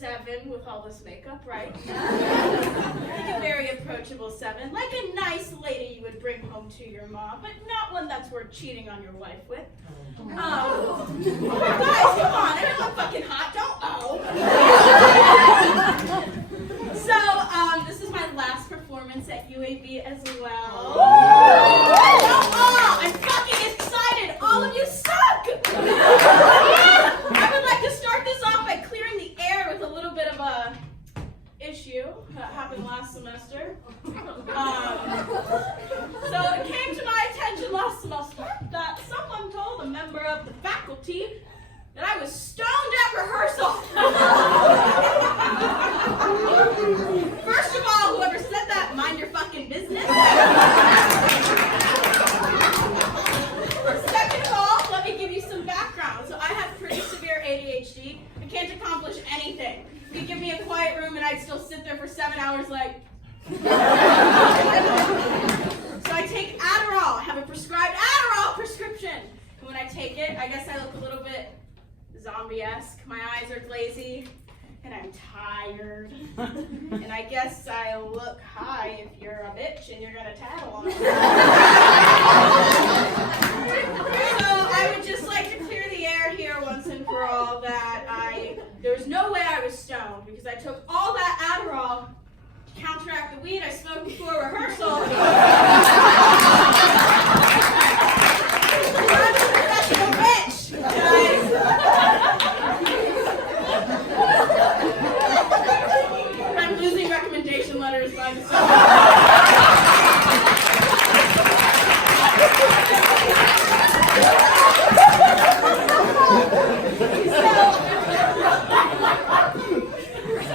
7 with all this makeup, right? Like a very approachable 7. Like a nice lady you would bring home to your mom, but not one that's worth cheating on your wife with. Guys, come on, I know I'm fucking hot, don't So, this is my last performance at UAB as well. I'm fucking excited! All of you suck! I would like to start this off by clearing the air with a little bit of a issue that happened last semester. So it came to my attention last semester that someone told a member of the faculty that I was stoned at rehearsal. First of all, whoever said that, mind your fucking business. Second of all, let me give you some background. So I have pretty severe ADHD. I can't accomplish anything. You could give me a quiet room and I'd still sit there for 7 hours like... So I take Adderall. I have a prescribed Adderall prescription. And when I take it, I guess I look a little bit zombie-esque. My eyes are glazy. And I'm tired. And I guess I look high if you're a bitch and you're gonna tattle on it. So I would just like to clear the air here once and for all that there was no way I was stoned because I took all that Adderall to counteract the weed I smoked before rehearsal. I'm a professional bitch, guys. I'm losing recommendation letters by the So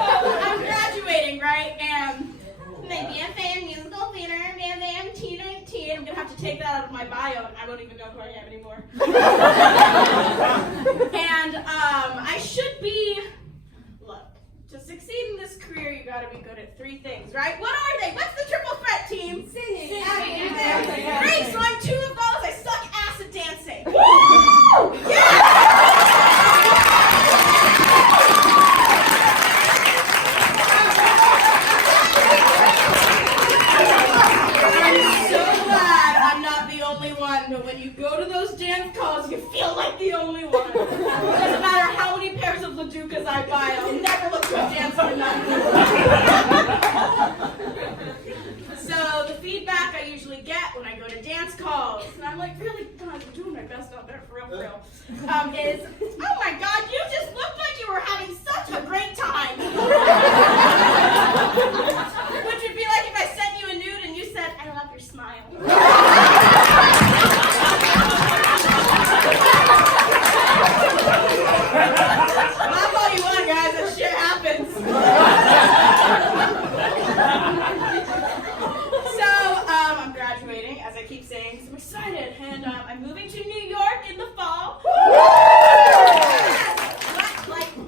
I'm graduating, right? And my BFA in musical theater, BFA in T19. I'm gonna have to take that out of my bio, and I won't even know who I am anymore. And I should be. To succeed in this career, you gotta be good at 3 things, right? What are they? What's the triple threat, team? Singing, acting, dancing. Great, so I'm 2 of those. I suck ass at dancing. Woo! Yeah! I'm so glad I'm not the only one, but when you go to those dance calls, you feel like the only one. Doesn't matter how many pairs of Laducas I buy, I'll never look good dancing enough. So the feedback I usually get when I go to dance calls, and I'm like, really, God, I'm doing my best out there, for real, is, oh my God, you just looked like you were having such a great time. Which would be like if I sent you a nude and you said, I love your smile. Laugh all you want, guys. That shit happens. So, I'm graduating, as I keep saying, so I'm excited. And I'm moving to New York in the fall.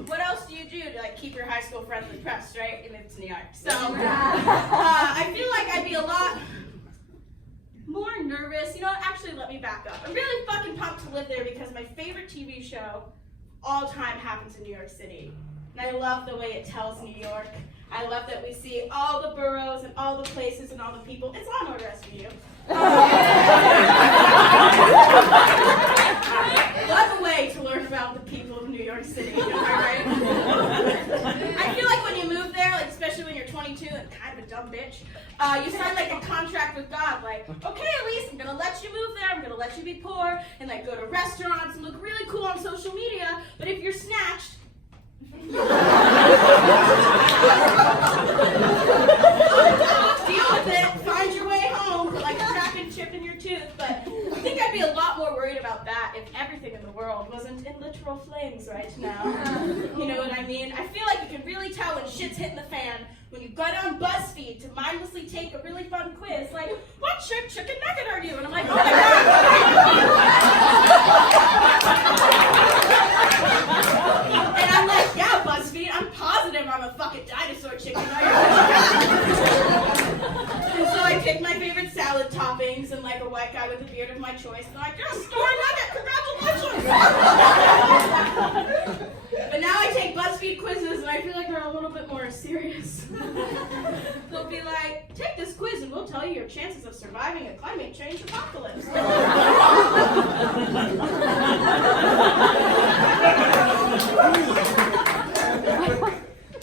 What else do you do to keep your high school friends impressed, right? You moved to New York. So, I feel like I'd be a lot more nervous. You know what? Actually, let me back up. I'm really fucking pumped to live there because my favorite TV show all time happens in New York City. And I love the way it tells New York. I love that we see all the boroughs and all the places and all the people. It's Law & Order SVU. What a way to learn about the people of New York City, am I right? I feel like when you move there, especially when you're 22 and kind of a dumb bitch, you sign like a contract with God, like, okay, Alyse, I'm gonna let you move there, I'm gonna let you be poor, and go to restaurants and look really cool on social media, but if you're snatched, deal with it, find your way home, put a crack and chip in your tooth, but I think I'd be a lot more worried about that if everything in the world wasn't in literal flames right now. You know what I mean? I feel like you can really tell when shit's hitting the fan when you get on BuzzFeed to mindlessly take a really fun quiz, like, what shaped chicken nugget are you? And I'm like, oh my God. And I'm like, yeah, BuzzFeed, I'm positive I'm a fucking dinosaur chicken nugget. And so I pick my favorite salad toppings and a white guy with a beard of my choice. And I'm like, you're a star nugget, congratulations! But now I take BuzzFeed quizzes and I feel like they're They'll be like, take this quiz and we'll tell you your chances of surviving a climate change apocalypse.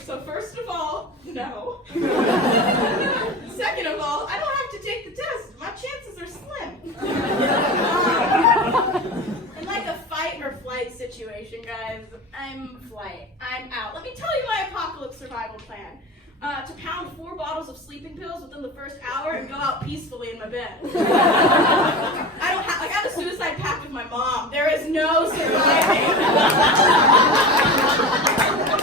So first of all, no. Second of all, I don't have to take the test. My chances are slim. In like a fight or flight situation, guys, I'm out. Let me tell you my apocalypse survival plan. To pound 4 bottles of sleeping pills within the first hour and go out peacefully in my bed. I got a suicide pact with my mom. There is no surviving.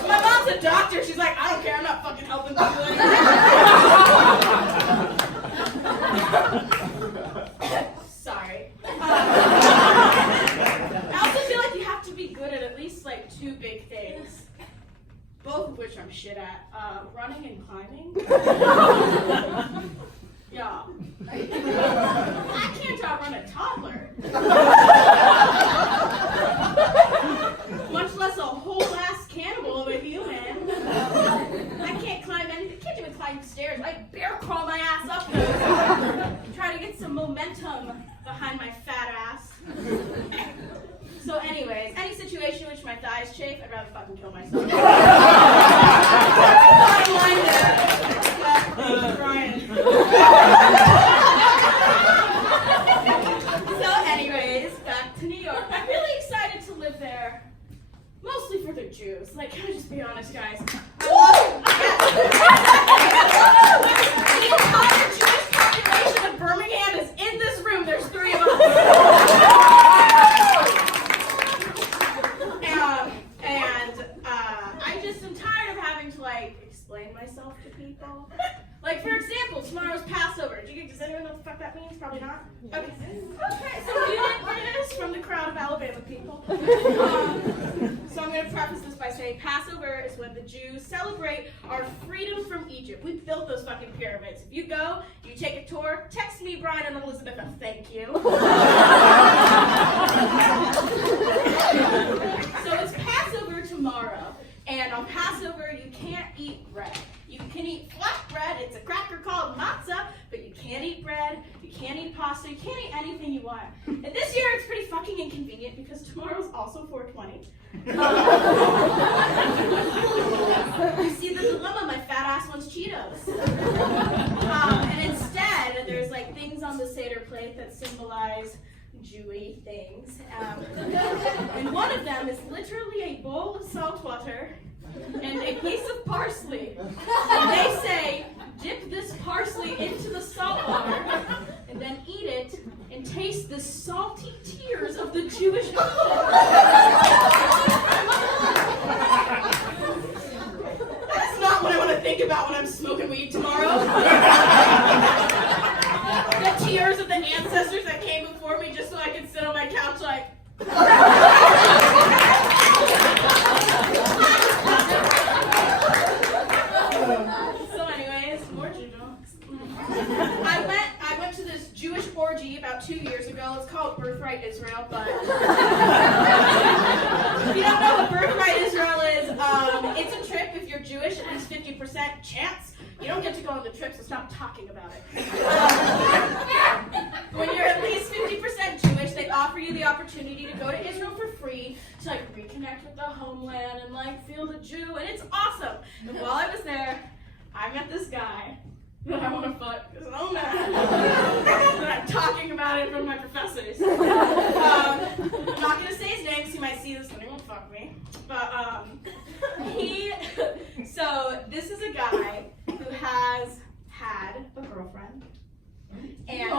My mom's a doctor. She's like, I don't care. I'm not fucking helping people anymore. Sorry. I also feel like you have to be good at least like 2 big things. Both of which I'm shit at. Running and climbing. Yeah. I can't outrun a toddler. Much less a whole ass cannibal of a human. I can't climb anything. I can't even climb stairs. I bear crawl my ass up those. Try to get some momentum behind my fat ass. So anyways, any situation in which my thighs chafe, I'd rather fucking kill myself. Bottom line there. Brian. So anyways, back to New York. I'm really excited to live there. Mostly for the Jews. Like, can I just be honest, guys? The entire Jewish population of Birmingham is in this room. There's 3 of us. I just am tired of having to like explain myself to people. Like for example, tomorrow's Passover. Does anyone know what the fuck that means? Probably not. Okay. So this from the crowd of Alabama people. So I'm going to preface this by saying Passover is when the Jews celebrate our freedom from Egypt. We built those fucking pyramids. If you go, you take a tour, text me, Brian and Elizabeth, and thank you. So it's Passover tomorrow, and on Passover you can't eat bread. You can eat flat bread, it's a cracker called matzah, but you can't eat bread, you can't eat pasta, you can't eat anything you want. And this year it's pretty fucking inconvenient because tomorrow's also 420. You see the dilemma, my fat ass wants Cheetos. And instead, there's like things on the Seder plate that symbolize Jewy things. And one of them is literally a bowl of salt water and a piece of parsley. And they say, dip this parsley into the salt water and then eat it and taste the salty tears of the Jewish people. That's not what I want to think about when I'm smoking weed tomorrow. The tears of the ancestors that came before me just so I could sit on my couch like... So anyways, more Jew jokes. I went to this Jewish orgy about 2 years ago. It's called Birthright Israel, but... If you don't know what Birthright Israel is, it's a trip if you're Jewish, at least 50% chance. You don't get to go on the trip, so stop talking about it. When you're at least 50% Jewish, they offer you the opportunity to go to Israel for free to like reconnect with the homeland and like feel the Jew, and it's awesome. And while I was there, I met this guy that I want to fuck. Oh man, I'm talking about it in front of my professors. I'm not gonna say his name because he might see this and he won't fuck me. But so this is a guy who has had a girlfriend, and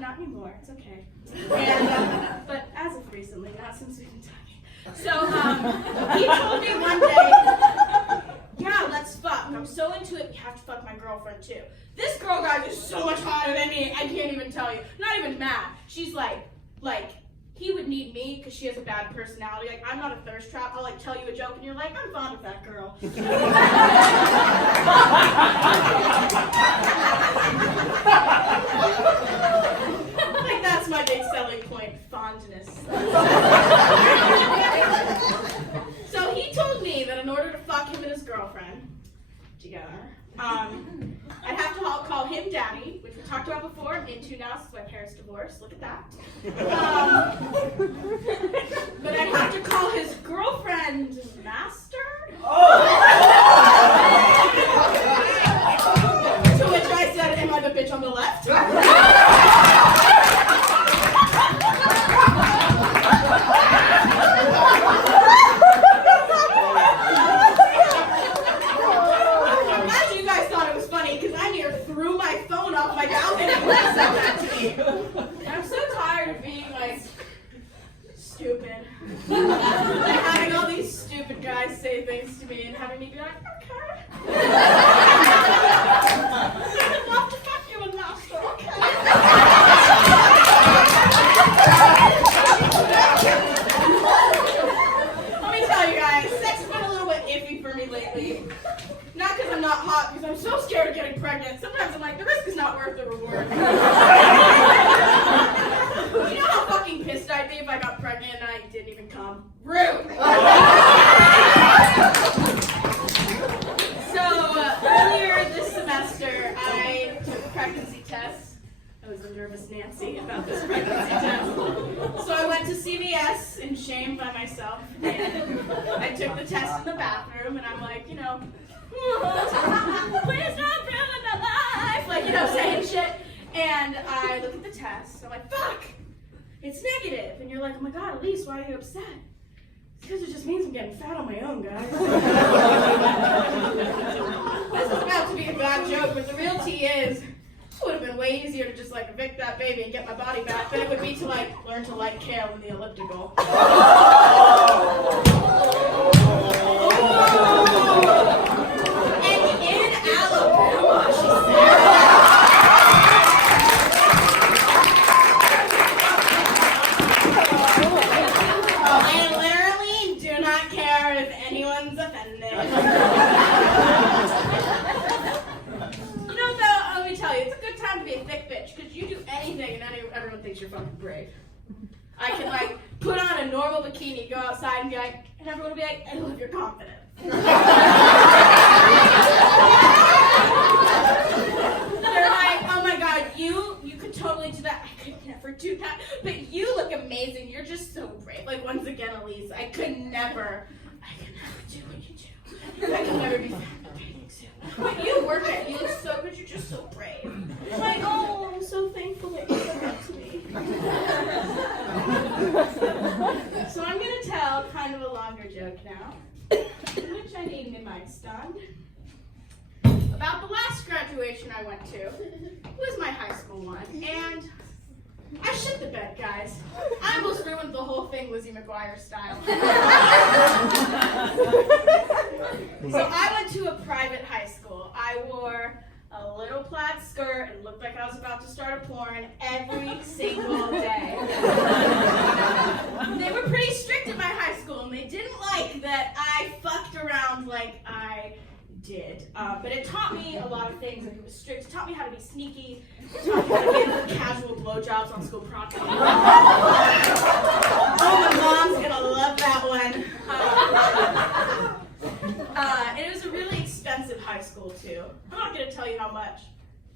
not anymore. It's okay. And but as of recently, not since we've been talking. So he told me one day, yeah, let's fuck. I'm so into it. We have to fuck my girlfriend too. This girl guy is so much hotter than me. I can't even tell you. Not even mad. She's like. He would need me because she has a bad personality. Like, I'm not a thirst trap. I'll like tell you a joke and you're like, I'm fond of that girl. Like, that's my big selling point, fondness. So he told me that in order to fuck him and his girlfriend together, I'd have to call him daddy, which we talked about before. I'm into now since my parents divorced. Look at that. But I'd have to call his girlfriend master. To which I said, am I the bitch on the left? Imagine you guys thought it was funny because I near threw my phone off my balcony when he said that to me. And I'm so tired of being like stupid. Like having all these stupid guys say things to me and having me be like, okay. I'd love to fuck you and master, okay. Let me tell you guys, sex has been a little bit iffy for me lately. Not because I'm not hot, because I'm so scared of getting pregnant. Sometimes I'm like, the risk is not worth the reward. You know how fucking pissed I'd be if I got pregnant and I didn't even come? Rude! So, earlier this semester, I took a pregnancy test. I was a nervous Nancy about this pregnancy test. So I went to CVS in shame by myself, and I took the test in the bathroom, and I'm like, you know, please don't ruin my life, like, you know, saying shit. And I look at the test, I'm like, fuck, it's negative. And you're like, oh my God, Alyse, why are you upset? It's because it just means I'm getting fat on my own, guys. This is about to be a bad joke, but the real tea is, it would have been way easier to just like evict that baby and get my body back than it would be to like learn to like kale in the elliptical. And in Alabama, she said. I literally do not care if anyone's offended. You know, though, let me tell you, it's a good time to be a thick bitch because you do anything and everyone thinks you're fucking brave. I can like put on a normal bikini, go outside and be like, and everyone will be like, I love your confidence. They're like, oh my God, you could totally do that. I could never do that. But you look amazing. You're just so brave. Like once again, Alyse, I could never do what you do. I could never be fabricating soon. But you work it. You look so good. You're just so brave. I'm like, oh, I'm so thankful that you said that to me. So I'm going to tell kind of a longer joke now, which I need my mic stand. About the last graduation I went to, it was my high school one, and I shit the bed, guys. I almost ruined the whole thing Lizzie McGuire style. So I went to a private high school. I wore a little plaid skirt and looked like I was about to start a porn every single day. They were pretty strict at my high school, and they didn't like that I fucked around like I did. But it taught me a lot of things. Like it was strict. It taught me how to be sneaky. It taught me how to get casual blowjobs on school property. Oh, my mom's gonna love that one. And it was a really expensive high school too. I'm not gonna tell you how much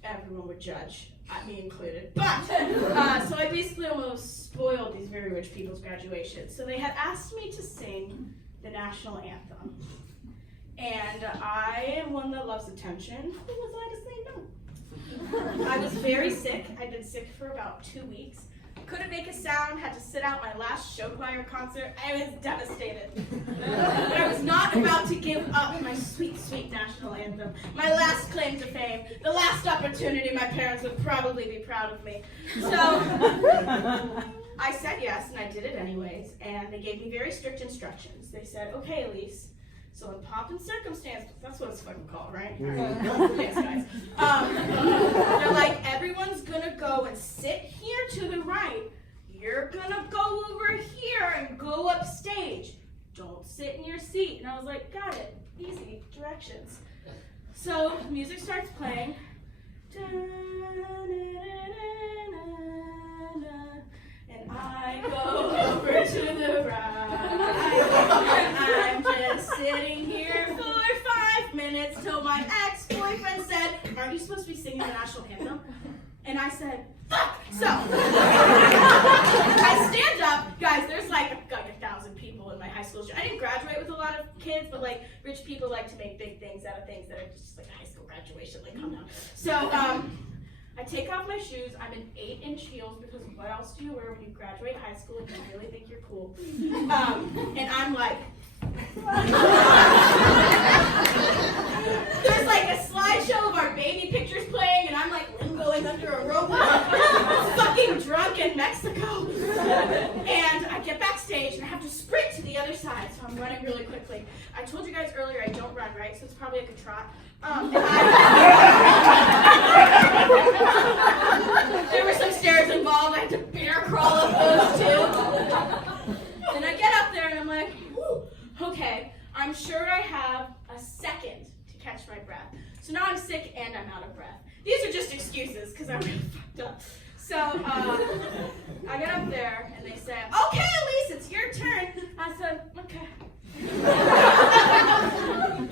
everyone would judge, me included. But so I basically almost spoiled these very rich people's graduations. So they had asked me to sing the national anthem. And I am one that loves attention. Who was I to say no? I was very sick. I'd been sick for about 2 weeks. Couldn't make a sound, had to sit out my last show choir concert. I was devastated. But I was not about to give up my sweet, sweet national anthem. My last claim to fame. The last opportunity my parents would probably be proud of me. So I said yes, and I did it anyways. And they gave me very strict instructions. They said, okay, Alyse, so in pomp and circumstance, that's what it's fucking called, right? Thanks, guys. They're like, everyone's gonna go and sit here to the right. You're gonna go over here and go upstage. Don't sit in your seat. And I was like, got it. Easy. Directions. So music starts playing. And I go over to the right. I'm just sitting here for 5 minutes till my ex-boyfriend supposed to be singing the national anthem? And I said, fuck! So, I stand up, guys, there's like 1,000 people in my high school. I didn't graduate with a lot of kids, but like rich people like to make big things out of things that are just like a high school graduation, like calm down. So, I take off my shoes, I'm in 8-inch heels because what else do you wear when you graduate high school and you really think you're cool? And I'm like, there's like a slideshow of our baby pictures playing and I'm like limboing under a rope, fucking drunk in Mexico. And I get backstage and I have to sprint to the other side, so I'm running really quickly. I told you guys earlier I don't run, right? So it's probably like a trot. There were some stairs involved. I had to bear crawl up those too. And I get up there and I'm like, okay, I'm sure I have a second to catch my breath. So now I'm sick and I'm out of breath. These are just excuses because I'm really fucked up. So I get up there and they say, okay, Alyse, it's your turn. I said, okay.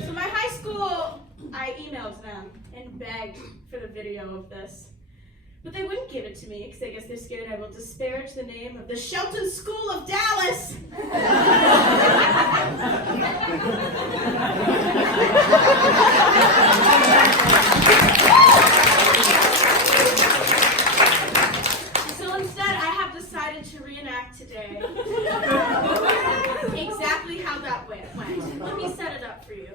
So my high school, I emailed them and begged for the video of this. But they wouldn't give it to me because I guess they're scared I will disparage the name of the Shelton School of Dallas. So instead, I have decided to reenact today exactly how that went. Let me set it up for you.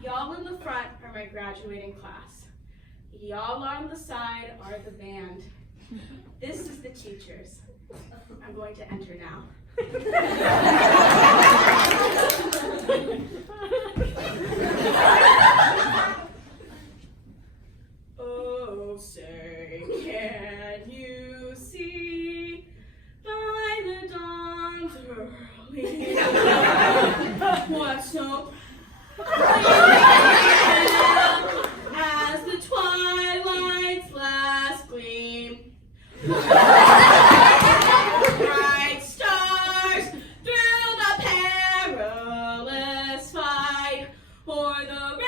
Y'all in the front are my graduating class. Y'all on the side are the band. This is the teachers. I'm going to enter now. Oh, say, can you see by the dawn's early what so as the twilight's last gleam, bright stars through the perilous fight, o'er the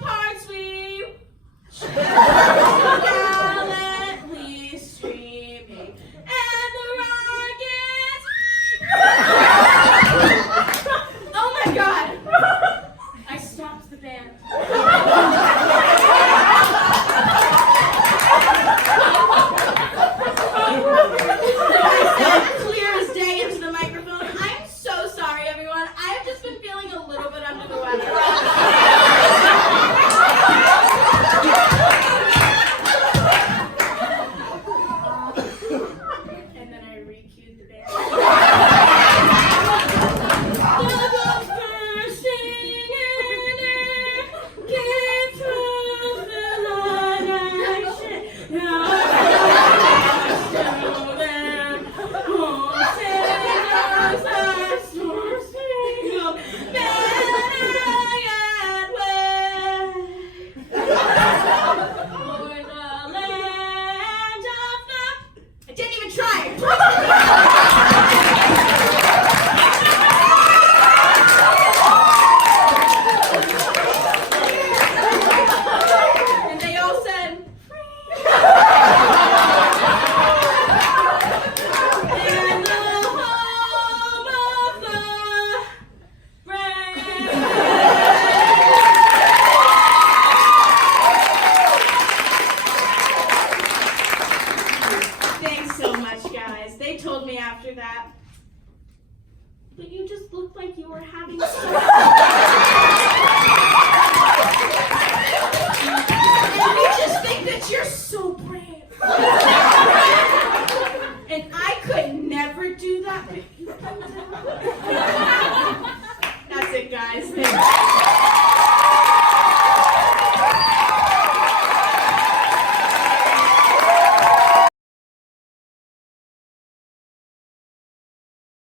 ramparts we gallantly streaming, and the rockets. Oh my God! I stopped the band. Clear as day into the microphone. I'm so sorry, everyone. I have just been feeling a little bit under the weather. And then I re-cued the band. Thanks so much, guys. They told me after that, but you just looked like you were having so much fun. And we just think that you're so brave. And I could never do that, but you can do it. That's it, guys.